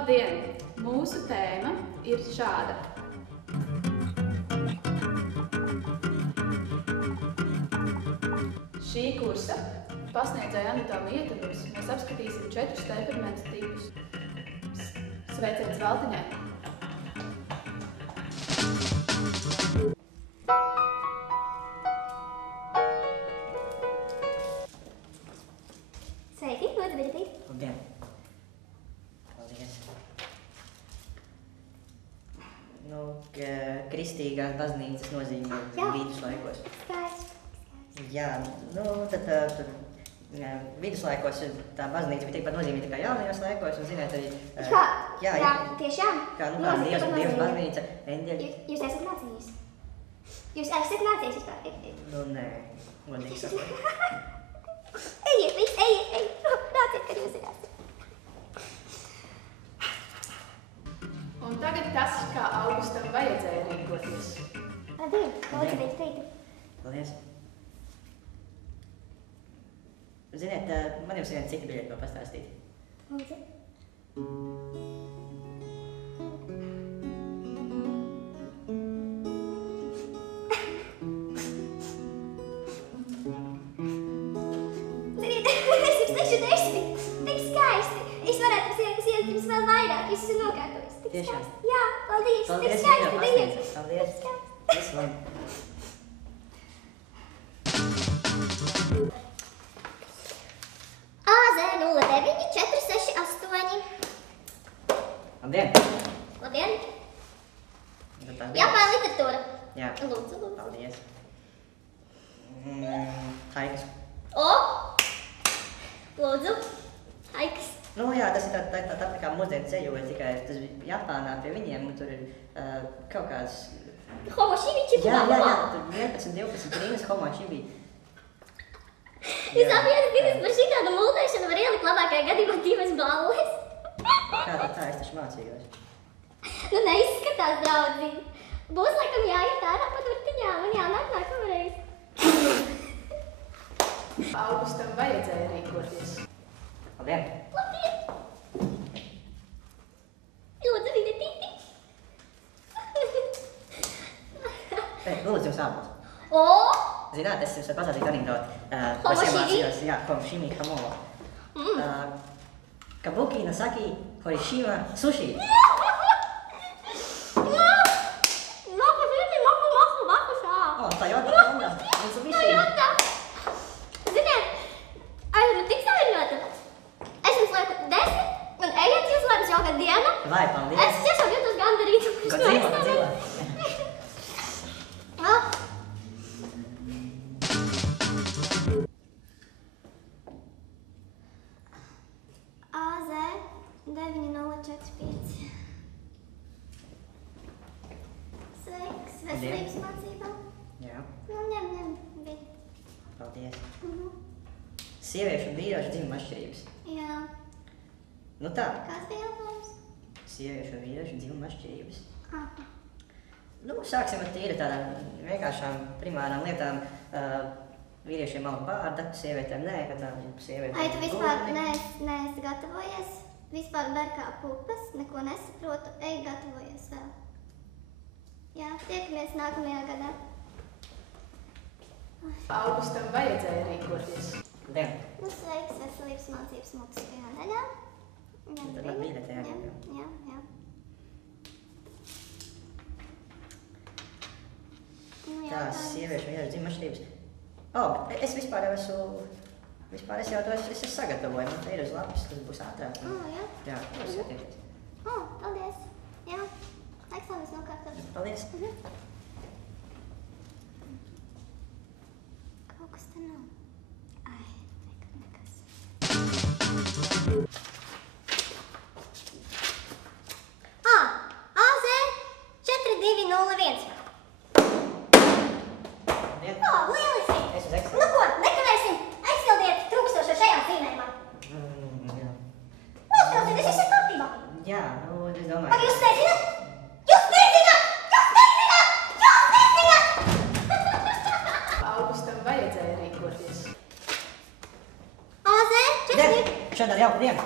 Labdien! Mūsu tēma ir šāda. Šī kursa pasniedzēja anatomija ietvaros mēs apskatīsim 4 temperamentu tipus. Sveiciens Valtiņai! Sveiki, lūdzu, biļetīt. Labdien! Paldies! Kristīgās baznīcas nozīme viduslaikos. Skaisti. Jā, tad tur viduslaikos tā baznīca bija tikpat nozīmīga kā jaunajos laikos, un ziniet arī... Jā, tiešām. Kā Dievs baznīca, eņģeļi. Jūs esat mācījis? Jūs esat mācījis vispār? Nē, godīgi sakot. Ejiet, nāciet, kad jūs zināt. Un tagad tas, kā Augustam vajadzēja rīkoties. Labdien, lūdzu, biļetīt. Paldies! Ziniet, man jums viena cita biļete vēl pastāstīt. Lūdzu. Vēl vairāk, jūs esat nokārtojis. Tiešām? Jā, paldies. Paldies, tik skaisti bija. Paldies. Visu labi. AZ 09468. Labdien. Labdien. Japāņu literatūra. Jā. Lūdzu. Paldies. Haikas. Lūdzu. Haikas. Jā, tas ir tā kā mūsdienu ceļoja, tikai tas bija Japānā pie viņiem, un tur ir kaut kāds... Homo shibiči? Jā, tur 11, 12 rīnas homo shibi. Jūs apjēsat, par šitādu multēšanu var ielikt labākajā gadījumā 2 balles. Kā tā, es taču mācījos. Neizskatās draudzīgi. Būs laikam jāiet ārā pa durtiņām un jānāk nākamreiz. Augustam vajadzēja rīkoties. Labdien! Labdien! Lūdzu, biļetīti! Lūdzu, jums ābos. Zināt, es jums varu pasāstīt anekdoti. Homo shibi? Jā, homo shibi hamovo. Kabuki no saki horishima sushi. Toyota, Honda, Mitsubishi. Toyota! Ziniet, aizvaru tik saviņota. Es jums lieku 10, un ejiet jūs labas jauka diena. Vai, paldies. Es tiešām jūtos gandarītu. Dzīvo. AZ 9045. Sveiks, veselības mācībā. Jā. Ņem, bija. Paldies. Sieviešu un vīriešu dzimuma atšķirības. Jā. Tā. Kāds bija jautājums? Sieviešu un vīriešu dzimuma atšķirības. Aha. Sāksim ar tīri tādām vienkāršām primārām lietām. Vīriešiem nav bārda, sievietēm nē, kad sievietēm... Ai, tu vispār neesi gatavojies? Vispār dar kā pupas, neko nesaprotu. Ej, gatavojies vēl. Jā, tiekamies nākamajā gadā. Augustam vajadzēja rīkoties. Labdien! Sveiks, veselības mācības mutiskajā daļā. Tad man biļete jāņem. Jā. Tā, sieviešu un vīriešu dzimuma atšķirības. Bet es vispār jau esmu sagatavoju. Man te ir uz lapas, tas būs ātrāk. Jā? Jā, jūs satieties. Paldies. Jā, eksāmenes nokārtot. Paldies. Kaut kas te nav. Ai, nekas. AZ 4201. Lieliski! Es uz eksāmenu. Ko, nekavēsim? Aizpildiet trūkstošo šajā zīmējumā. Jā. Uzklausiet, es esmu kārtībā. Jā, es domāju. Ak, jūs nezināt? Augustam vajadzēja rīkoties. AZ 42. Šodien jauku dienu!